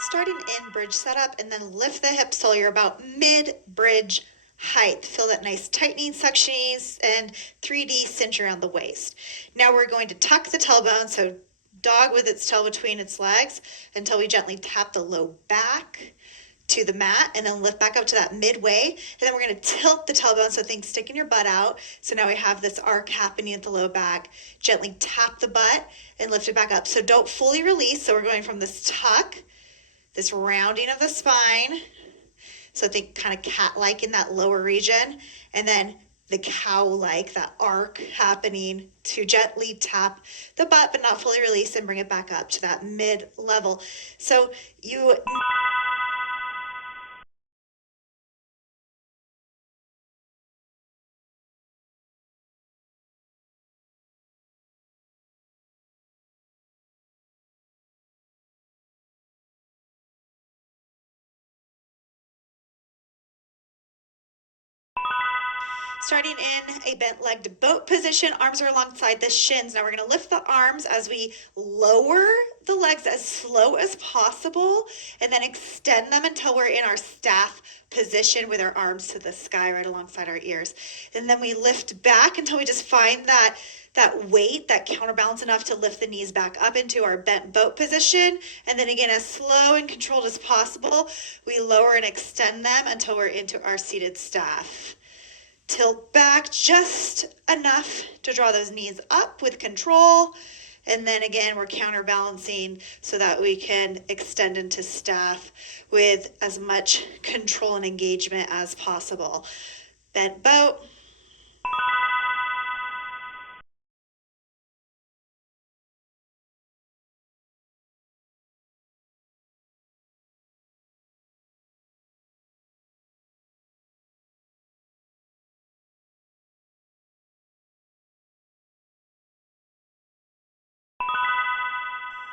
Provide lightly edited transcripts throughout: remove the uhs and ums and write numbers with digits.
Starting in bridge setup and then lift the hips till you're about mid-bridge height. Feel that nice tightening section and 3D cinch around the waist. Now we're going to tuck the tailbone, so dog with its tail between its legs until we gently tap the low back to the mat and then lift back up to that midway. And then we're going to tilt the tailbone so things sticking your butt out. So now we have this arc happening at the low back. Gently tap the butt and lift it back up. So don't fully release. So we're going from this tuck, this rounding of the spine. So think kind of cat-like in that lower region. And then the cow-like, that arc happening to gently tap the butt, but not fully release and bring it back up to that mid-level. So you starting in a bent-legged boat position, arms are alongside the shins. Now we're going to lift the arms as we lower the legs as slow as possible and then extend them until we're in our staff position with our arms to the sky right alongside our ears. And then we lift back until we just find that weight, that counterbalance enough to lift the knees back up into our bent boat position. And then again, as slow and controlled as possible, we lower and extend them until we're into our seated staff. Tilt back just enough to draw those knees up with control. And then again, we're counterbalancing so that we can extend into staff with as much control and engagement as possible. Bent boat.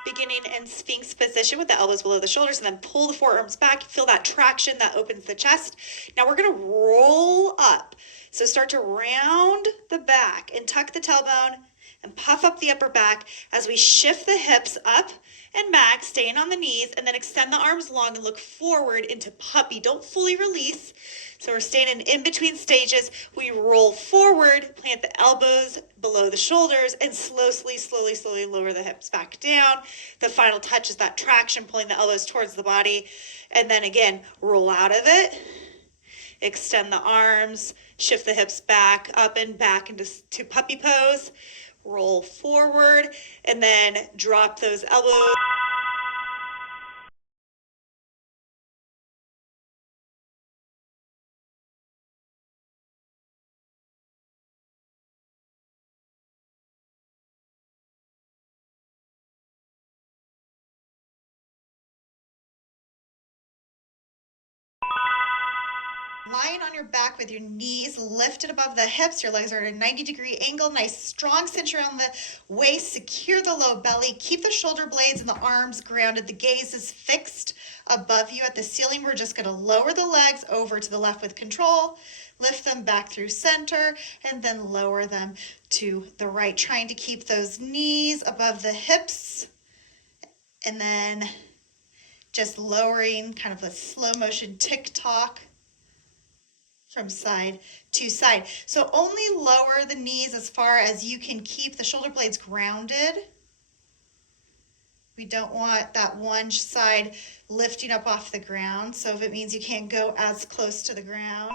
Beginning in Sphinx position with the elbows below the shoulders, and then pull the forearms back. Feel that traction that opens the chest. Now we're going to roll up. So start to round the back and tuck the tailbone and puff up the upper back as we shift the hips up and back, staying on the knees, and then extend the arms long and look forward into puppy. Don't fully release. So we're staying in between stages. We roll forward, plant the elbows below the shoulders, and slowly lower the hips back down. The final touch is that traction, pulling the elbows towards the body. And then again, roll out of it. Extend the arms, shift the hips back, up and back into puppy pose. Roll forward, and then drop those elbows. Lying on your back with your knees lifted above the hips, your legs are at a 90-degree angle, nice strong cinch around the waist, secure the low belly, keep the shoulder blades and the arms grounded. The gaze is fixed above you at the ceiling. We're just going to lower the legs over to the left with control, lift them back through center, and then lower them to the right, trying to keep those knees above the hips, and then just lowering, kind of a slow motion tick-tock from side to side. So only lower the knees as far as you can keep the shoulder blades grounded. We don't want that one side lifting up off the ground. So if it means you can't go as close to the ground.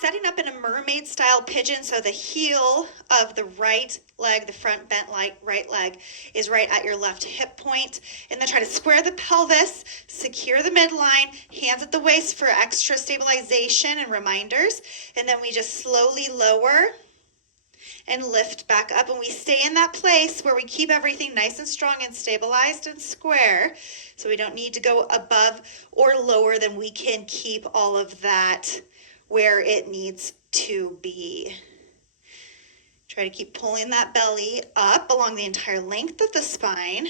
Setting up in a mermaid style pigeon, so the heel of the right leg, the front bent right leg, is right at your left hip point. And then try to square the pelvis, secure the midline, hands at the waist for extra stabilization and reminders. And then we just slowly lower and lift back up. And we stay in that place where we keep everything nice and strong and stabilized and square. So we don't need to go above or lower than we can keep all of that where it needs to be. Try to keep pulling that belly up along the entire length of the spine,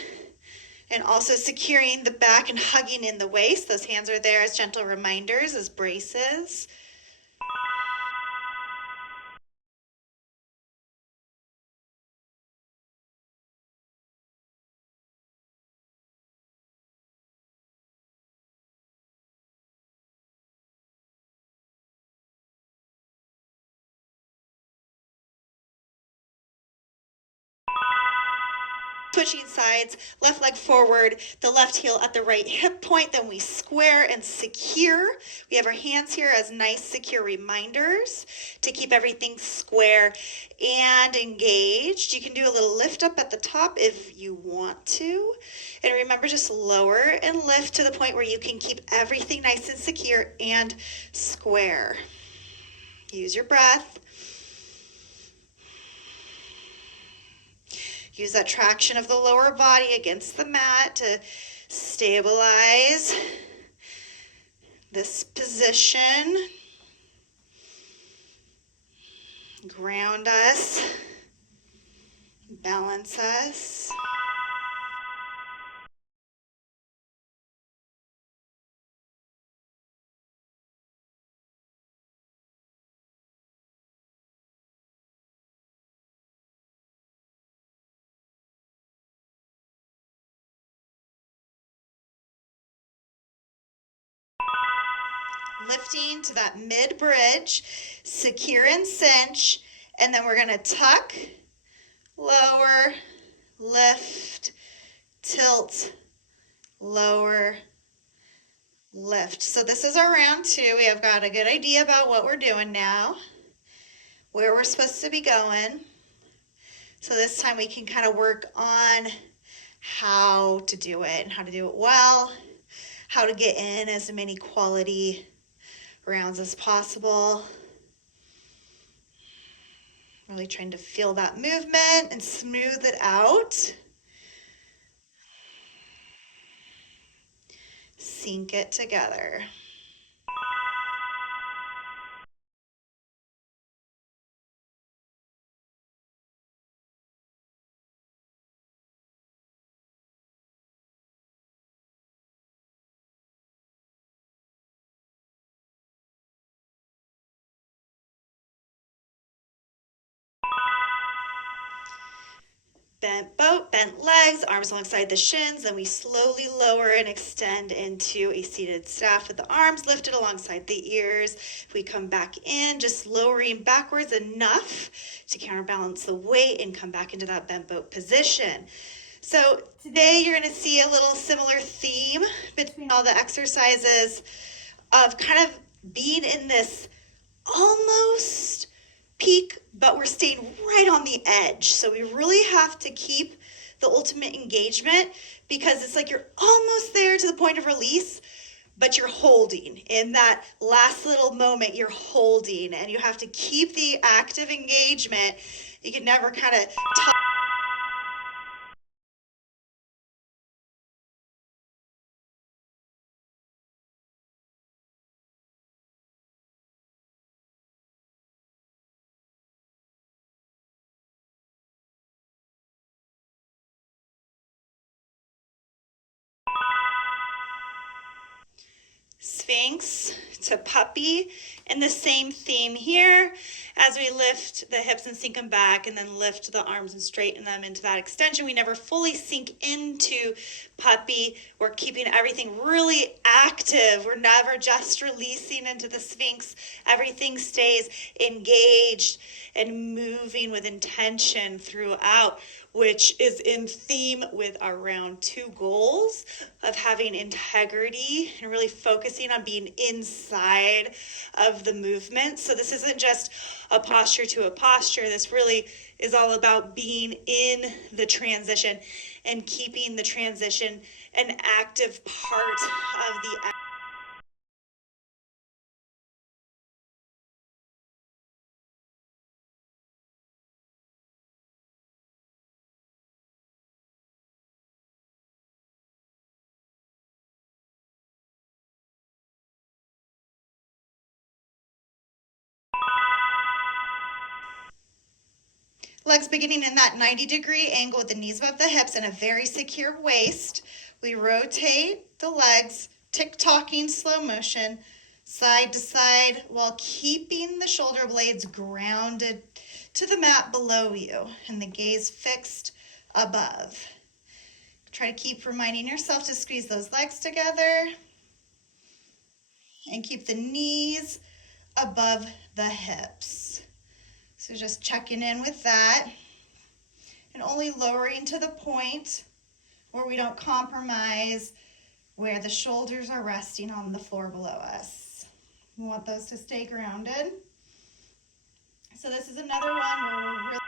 and also securing the back and hugging in the waist. Those hands are there as gentle reminders, as braces. Switching sides, left leg forward, the left heel at the right hip point, then we square and secure. We have our hands here as nice secure reminders to keep everything square and engaged. You can do a little lift up at the top if you want to. And remember, just lower and lift to the point where you can keep everything nice and secure and square. Use your breath. Use that traction of the lower body against the mat to stabilize this position. Ground us, balance us. Lifting to that mid bridge, secure and cinch, and then we're going to tuck, lower, lift, tilt, lower, lift. So this is our round 2. We have got a good idea about what we're doing now, where we're supposed to be going. So this time we can kind of work on how to do it and how to do it well, how to get in as many quality rounds as possible. Really trying to feel that movement and smooth it out. Sync it together. Bent boat, bent legs, arms alongside the shins, then we slowly lower and extend into a seated staff with the arms lifted alongside the ears. We come back in, just lowering backwards enough to counterbalance the weight and come back into that bent boat position. So today you're going to see a little similar theme between all the exercises of kind of being in this almost peak, but we're staying right on the edge. So we really have to keep the ultimate engagement, because it's like you're almost there to the point of release, but you're holding in that last little moment. You're holding, and you have to keep the active engagement. You can never kind of talk. Sphinx to puppy, and the same theme here as we lift the hips and sink them back, and then lift the arms and straighten them into that extension. We never fully sink into puppy. We're keeping everything really active. We're never just releasing into the Sphinx. Everything stays engaged and moving with intention throughout, which is in theme with our round 2 goals of having integrity and really focusing on being inside of the movement. So this isn't just a posture to a posture. This really is all about being in the transition and keeping the transition an active part of the Legs beginning in that 90-degree angle with the knees above the hips and a very secure waist. We rotate the legs, tick-tocking slow motion, side to side, while keeping the shoulder blades grounded to the mat below you and the gaze fixed above. Try to keep reminding yourself to squeeze those legs together and keep the knees above the hips. So just checking in with that and only lowering to the point where we don't compromise where the shoulders are resting on the floor below us. We want those to stay grounded. So this is another one where we're really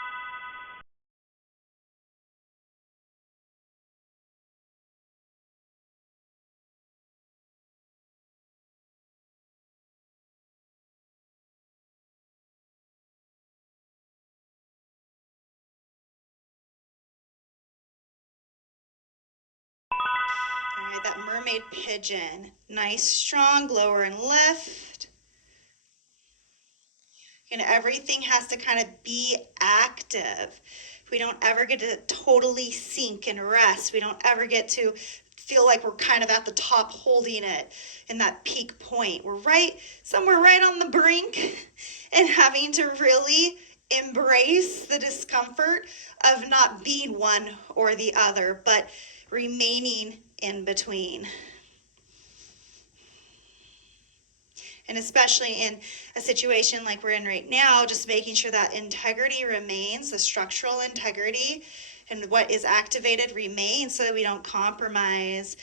all right, that mermaid pigeon. Nice, strong, lower and lift. And everything has to kind of be active. We don't ever get to totally sink and rest. We don't ever get to feel like we're kind of at the top holding it in that peak point. We're somewhere right on the brink and having to really embrace the discomfort of not being one or the other, but remaining in between. And especially in a situation like we're in right now, just making sure that integrity remains, the structural integrity, and what is activated remains so that we don't compromise.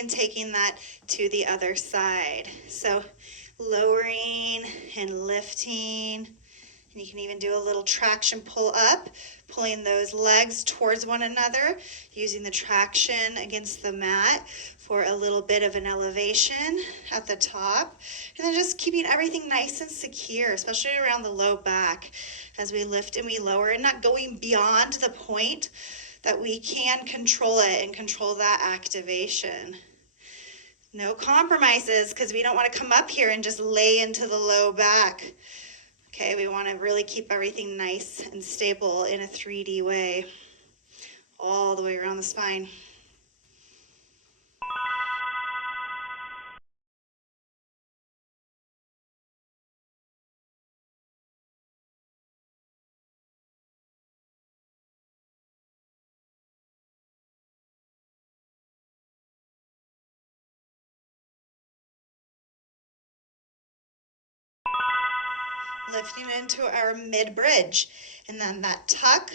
And taking that to the other side. So lowering and lifting. And you can even do a little traction pull up, pulling those legs towards one another, using the traction against the mat for a little bit of an elevation at the top. And then just keeping everything nice and secure, especially around the low back as we lift and we lower, and not going beyond the point that we can control it and control that activation. No compromises, because we don't want to come up here and just lay into the low back. Okay, we want to really keep everything nice and stable in a 3D way, all the way around the spine. Lifting into our mid bridge, and then that tuck,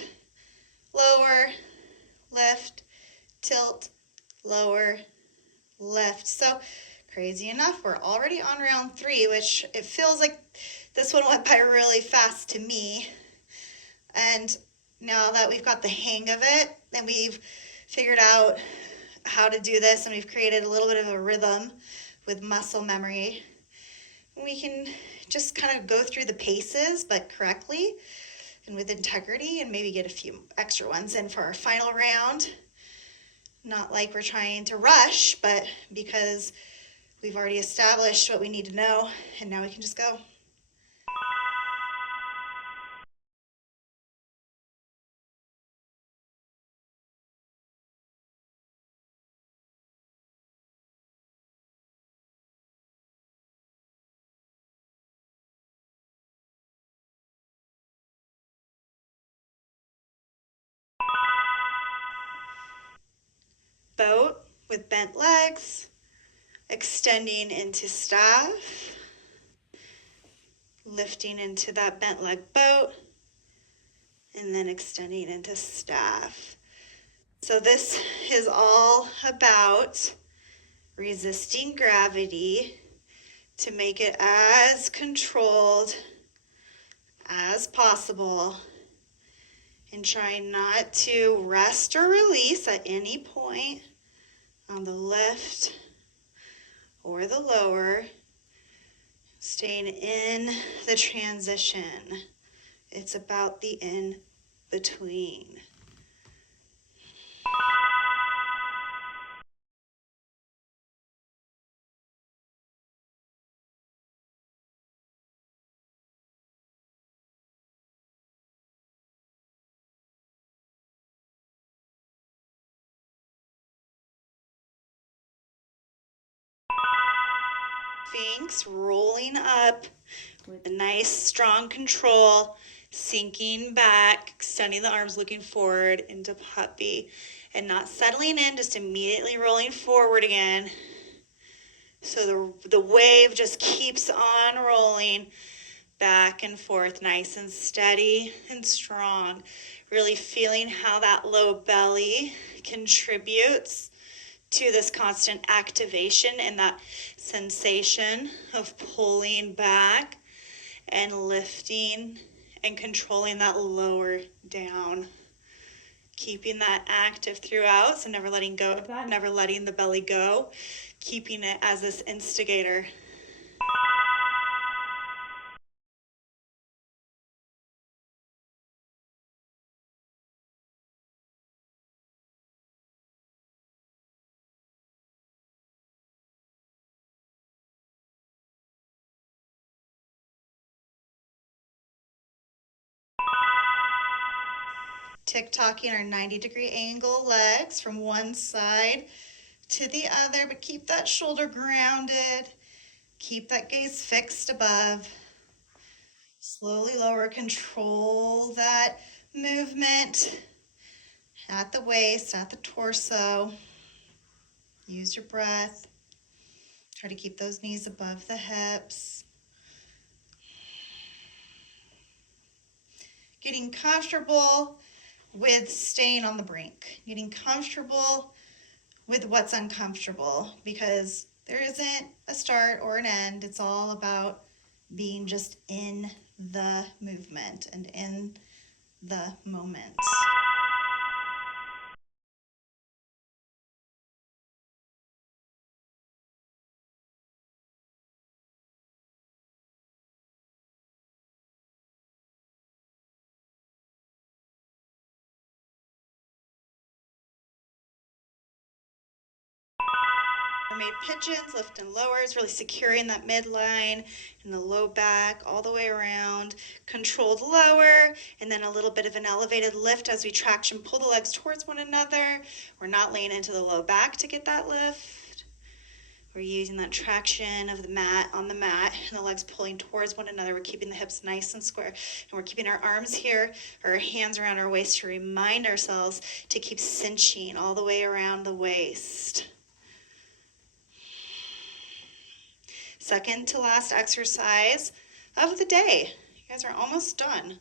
lower, lift, tilt, lower, lift. So crazy enough, we're already on round 3, which it feels like this one went by really fast to me. And now that we've got the hang of it and we've figured out how to do this and we've created a little bit of a rhythm with muscle memory, we can just kind of go through the paces, but correctly and with integrity, and maybe get a few extra ones in for our final round. Not like we're trying to rush, but because we've already established what we need to know, and now we can just go. Boat with bent legs, extending into staff, lifting into that bent leg boat, and then extending into staff. So this is all about resisting gravity to make it as controlled as possible, and trying not to rest or release at any point on the lift or the lower, staying in the transition. It's about the in between. Sphinx rolling up with a nice strong control, sinking back, extending the arms, looking forward into puppy, and not settling in, just immediately rolling forward again. So the wave just keeps on rolling back and forth, nice and steady and strong. Really feeling how that low belly contributes to this constant activation and that sensation of pulling back and lifting and controlling that lower down. Keeping that active throughout, so never letting go of that, never letting the belly go, keeping it as this instigator. Tick-tocking our 90-degree angle legs from one side to the other, but keep that shoulder grounded. Keep that gaze fixed above. Slowly lower, control that movement at the waist, at the torso. Use your breath. Try to keep those knees above the hips. Getting comfortable with staying on the brink. Getting comfortable with what's uncomfortable, because there isn't a start or an end. It's all about being just in the movement and in the moment. Mermaid pigeons, lift and lowers, really securing that midline and the low back all the way around. Controlled lower, and then a little bit of an elevated lift as we traction pull the legs towards one another. We're not laying into the low back to get that lift. We're using that traction of the mat on the mat and the legs pulling towards one another. We're keeping the hips nice and square, and we're keeping our arms here, our hands around our waist to remind ourselves to keep cinching all the way around the waist. Second to last exercise of the day. You guys are almost done.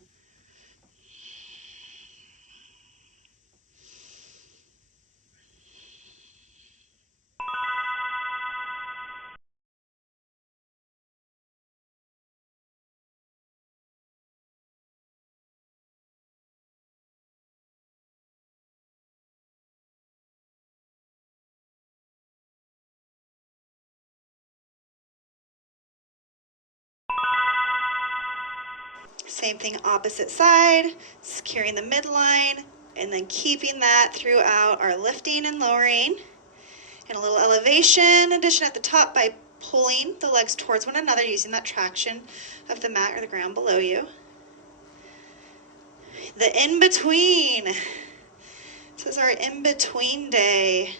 Same thing, opposite side, securing the midline, and then keeping that throughout our lifting and lowering. And a little elevation addition at the top by pulling the legs towards one another using that traction of the mat or the ground below you. The in-between. This is our in-between day.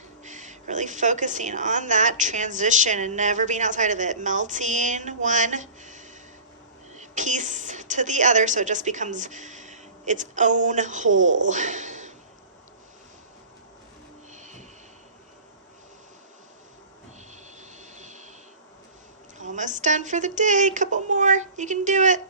Really focusing on that transition and never being outside of it. Melting one piece to the other so it just becomes its own whole. Almost done for the day. Couple more. You can do it.